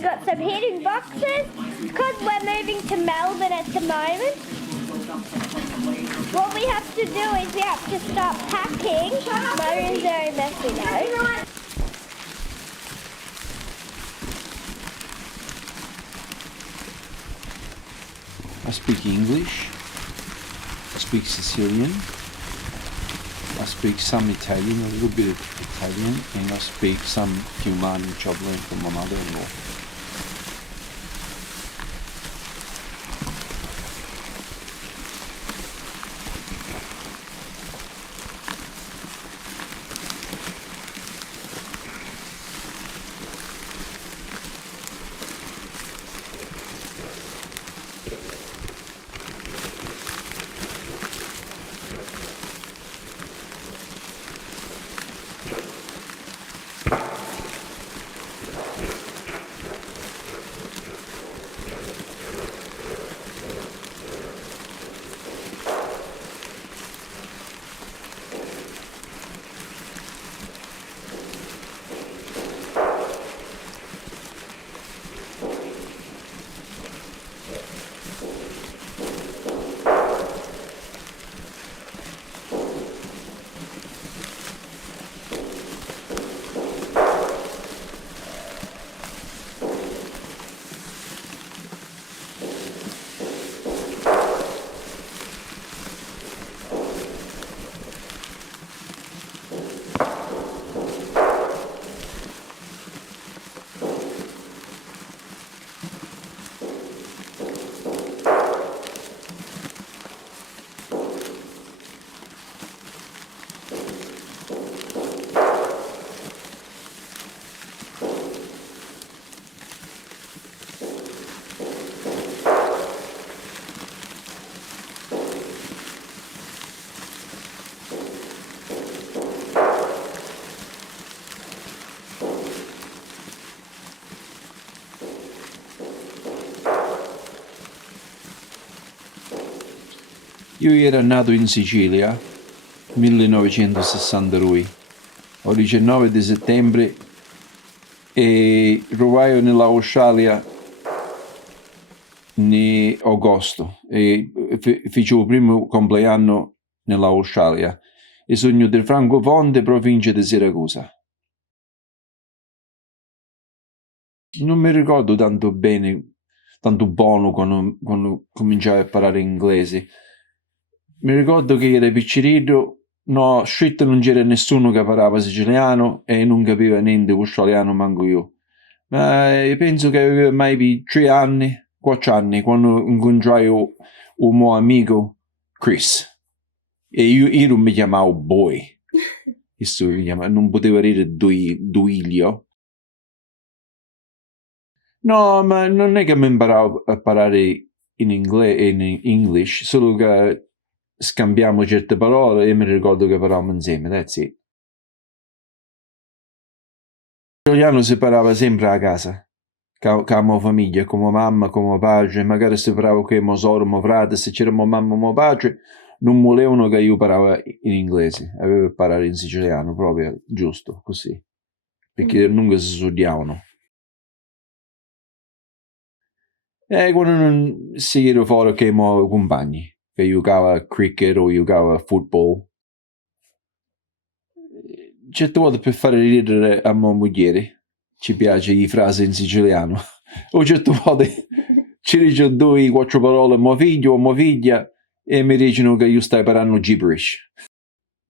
we've got some hidden boxes because we're moving to Melbourne at the moment. What we have to do is we have to start packing. My room's very messy though. I speak English, I speak Sicilian, I speak some Italian, a little bit of Italian, and I speak some Fiumano, which I've learned from my mother-in-law. Io ero nato in Sicilia 1962, il 19 di settembre, e arrivai nell'Australia in agosto e feci il primo compleanno nell'Australia e sono di Francofonte, provincia di Siracusa. Non mi ricordo tanto bene, tanto buono quando cominciai a parlare inglese. Mi ricordo che ero piccerino, no, scritto non c'era nessuno che parlava siciliano e non capiva niente australiano manco io. Ma penso che avevo mai 3 anni, 4 anni, quando incontrai un mio amico Chris. E io non mi chiamavo Boy. Non potevo dire Duilio. No, ma non è che mi imparavo a parlare in English, solo che scambiamo certe parole e mi ricordo che parlavamo insieme, that's it. L'italiano si parlava sempre a casa, con la mia famiglia, con mia mamma, con mio padre, magari si parlava con mio sorella, mio fratello, se c'era mia mamma e mio padre, non volevano che io parlava in inglese, avevo che parlare in siciliano, proprio giusto, così, perché non si studiavano. E quando non si era fuori con i miei compagni, che giocava a cricket o giocava a football, certe volte per fare ridere a mia moglie ci piace le frasi in siciliano, o certe volte ci dicono 2 o 4 parole a mio figlio o mia figlia e mi dicono che io stai parlando gibberish.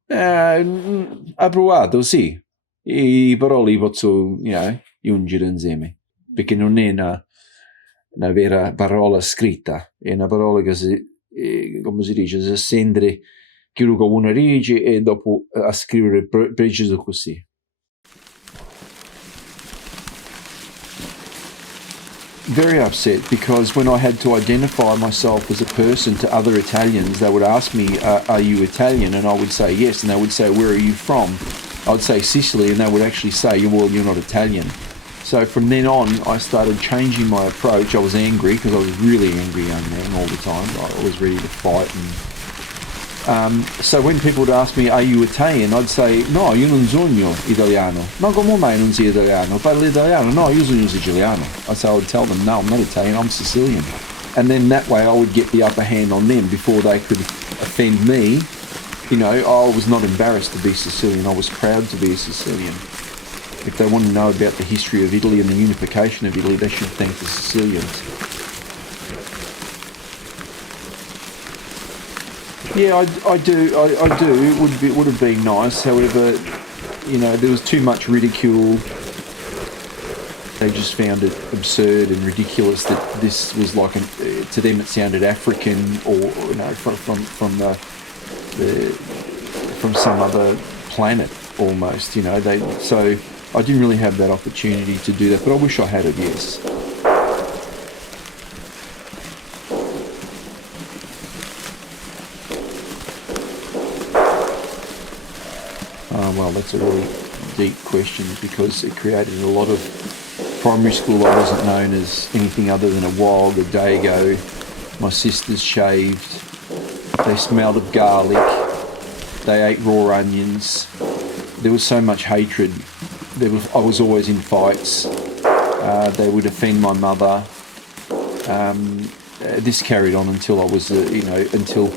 Ha provato, sì, le parole posso giungere insieme, perché non è una vera parola scritta, è una parola che come si dice, si sente quello che uno dice e dopo a scrivere preciso così. Very upset because when I had to identify myself as a person to other Italians, they would ask me, are you Italian? And I would say yes, and they would say, where are you from? I would say Sicily, and they would actually say, well, you're not Italian. So from then on, I started changing my approach. I was angry because I was really angry young man all the time. I was ready to fight and So when people would ask me, are you Italian? I'd say, no, io non sono italiano. Ma come mai non sei italiano? Parli italiano? No, io sono siciliano. I would tell them, no, I'm not Italian, I'm Sicilian. And then that way I would get the upper hand on them before they could offend me. You know, I was not embarrassed to be Sicilian. I was proud to be a Sicilian. If they want to know about the history of Italy and the unification of Italy, they should thank the Sicilians. Yeah, I do. It would have been nice. However, you know, there was too much ridicule. They just found it absurd and ridiculous that this was like to them it sounded African or you know from some other planet almost. You know, so I didn't really have that opportunity to do that, but I wish I had it. Yes. Well, that's a really deep question because it created a lot of primary school. I wasn't known as anything other than a wild, a dago. My sisters shaved. They smelled of garlic. They ate raw onions. There was so much hatred. I was always in fights. They would offend my mother. This carried on until I was, until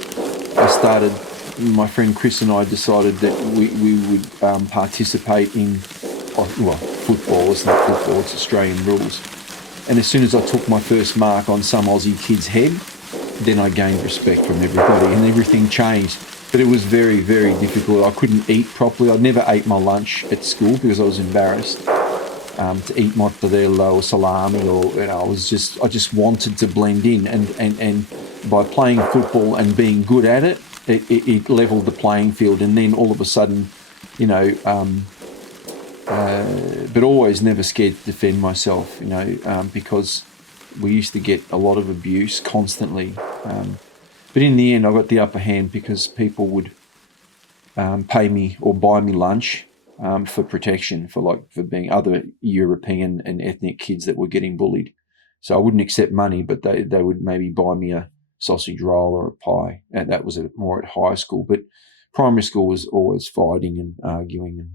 I started. My friend Chris and I decided that we would participate in, football. It's not football, it's Australian rules. And as soon as I took my first mark on some Aussie kid's head, then I gained respect from everybody and everything changed. But it was very, very difficult. I couldn't eat properly. I never ate my lunch at school because I was embarrassed to eat mortadella or salami, or I just wanted to blend in. And by playing football and being good at it, it leveled the playing field, and then all of a sudden, but always never scared to defend myself, because we used to get a lot of abuse constantly. But in the end, I got the upper hand because people would pay me or buy me lunch for protection, for being other European and ethnic kids that were getting bullied. So I wouldn't accept money, but they would maybe buy me a sausage roll or a pie, and that was more at high school. But primary school was always fighting and arguing and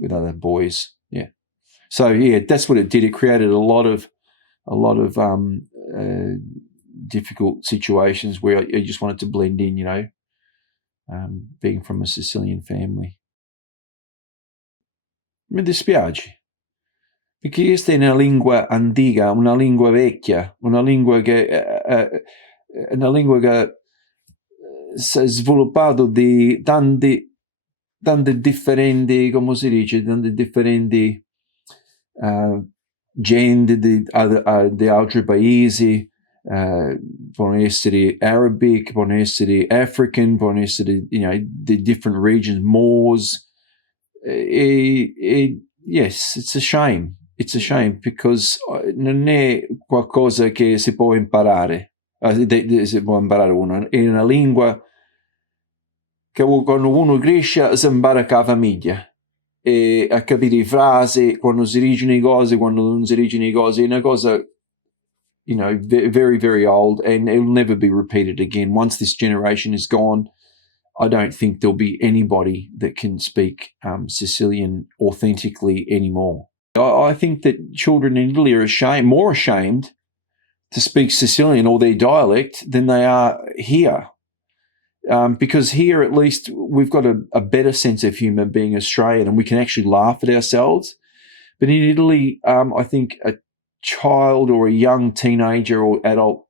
with other boys. Yeah. So yeah, that's what it did. It created a lot of difficult situations where I just wanted to blend in, being from a Sicilian family. Mi dispiace, perché questa è una lingua antica, una lingua vecchia, una lingua che si è sviluppato di tante differenti, come si dice, tante differenti gente di altri paesi. Possono essere Arabic, possono essere African, possono essere, the different regions, Moors. Yes, it's a shame. It's a shame because non è qualcosa che si può imparare. Si può imparare uno. È una lingua che quando uno cresce si impara con la famiglia. E a capire frasi, quando si dicono le cose, quando non si dicono le cose. È una cosa, very, very old, and it will never be repeated again. Once this generation is gone, I don't think there'll be anybody that can speak Sicilian authentically anymore. I think that children in Italy are more ashamed to speak Sicilian or their dialect than they are here. Because here, at least, we've got a better sense of humour being Australian, and we can actually laugh at ourselves. But in Italy, I think a child or a young teenager or adult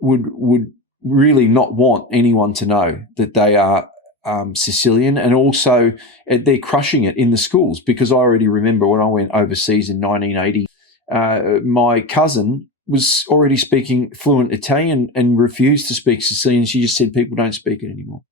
would really not want anyone to know that they are Sicilian, and also they're crushing it in the schools, because I already remember when I went overseas in 1980, my cousin was already speaking fluent Italian and refused to speak Sicilian. She just said people don't speak it anymore.